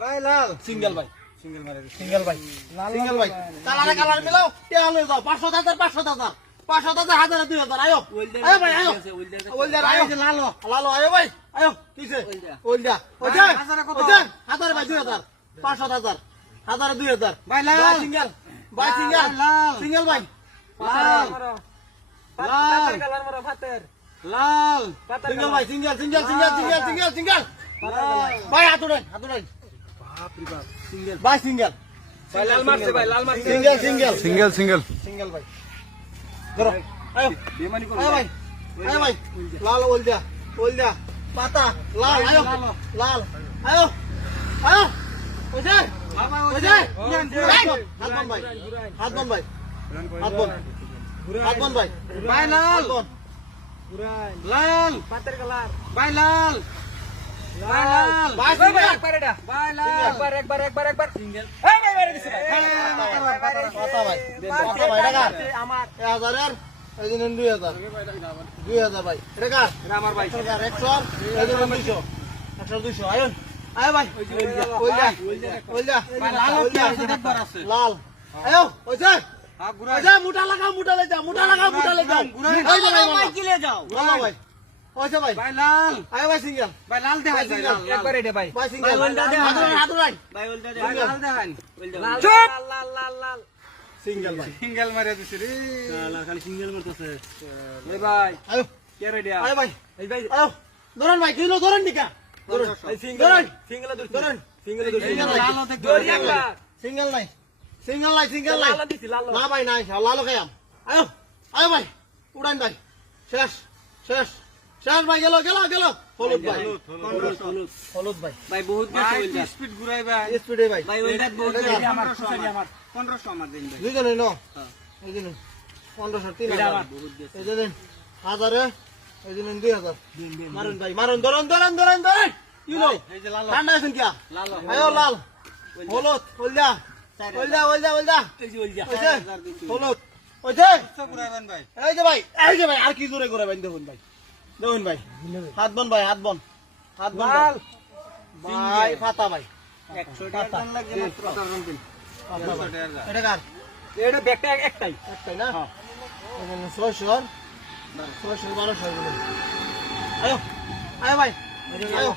ভাই লাল সিঙ্গেল ভাই সিঙ্গেল মারে সিঙ্গেল ভাই লাল সিঙ্গেল ভাই কালারে কালার মিলাও টেয়া লয়ে যাও 500,000 1000 2000 আয়ো আয়ো ভাই আয়ো ওইলদা আয়ো লালো লালো আয়ো ভাই আয়ো কিসে ওইলদা ওইটা ওইটা হাজার ভাই 2000 500,000 হাজার 2000 ভাই লাল সিঙ্গেল ভাই সিঙ্গেল লাল সিঙ্গেল ভাই লাল লাল কালার মারো ফাতের লাল সিঙ্গেল ভাই সিঙ্গেল ভাই হাতুড়াই বাপ রে বাপ সিঙ্গেল ভাই সিঙ্গেল ভাই লাল মারছে ভাই লাল মারছে সিঙ্গেল ভাই ধরো আয়ো বেমানি করো আয়ো ভাই লাল ওলদা পাতা লাল আয়ো লাল আয়ো আয়ো ওজে হাত বন ভাই হাত বন ভাই ভাই লাল লাল পাতের কালার ভাই লাল লাল ভাই সিঙ্গেল একবার এটা ভাই লাল একবার সিঙ্গেল এই ভাই দিছে ভাই পাতা ভাই টাকা আমার 1000 এই দিন 2000 ভাই এটা কার আমার ভাই টাকা 100 এই দিন 200 আয়ন আয় ভাই ওইলা ভাই লাল কি আছে একবার আছে লাল আয়ো ওইছে হ্যাঁ গুড়াই ওইছে মুটা লাগাও মুটা লে যাও এই যে ভাই কি লে যাও লাল ভাই ওইছে ভাই ভাই লাল আয় ভাই সিঙ্গেল ভাই লাল দেখাই ভাই লাল একবার এটা ভাই ভাই সিঙ্গেল হাতুড়াই ভাই লাল দেখাই লাল চুপ লাল সিঙ্গেল ভাই সিঙ্গেল মারিয়া দিছে রে খালি সিঙ্গেল করতেছে এই ভাই আয়ো কে রেডি আয় ভাই এই ভাই আয়ো ধরেন ভাই কিলো ধরেন নিকা ধরেন সিঙ্গেল ধরেন লাল দড়ি একবার সিঙ্গেল নাই লাল দিছি লাল না ভাই নাই লালো খাইয়াম আয়ো ভাই উড়ান ভাই শেষ ভাই গেল হলুদ ভাই হলুদ ভাই ভাই বহুত বেশি হইল স্পিড ঘুরাই ভাই স্পিডে ভাই ভাই ওইটা বহুত বেশি আমার 1500 আমার দেন ভাই দুইজনে ন হ্যাঁ এই দিন 1500 3 এটা আমার হাজার বহুত বেশি এই দিন 1000 এই দিন 2000 মারুন ভাই ধরেন ইউ নো এই যে লাল ঠান্ডা আছেন কি লাল আয়ো লাল হলুদ ওলদা এই যে ওই যা ওইছে হলুদ ওইছে তো ঘুরাইবেন ভাই এই যে ভাই আর কি জোরে করে ভাই দেখুন ভাই হাত বন লাল ভাই ফাতা ভাই 100 টাকা দাম লাগবে মাত্র ফাতা ভাই। এটা কার এটা ব্যাগটা একটাই একটাই না হ্যাঁ 600 1200 আয়ো ভাই আয়ো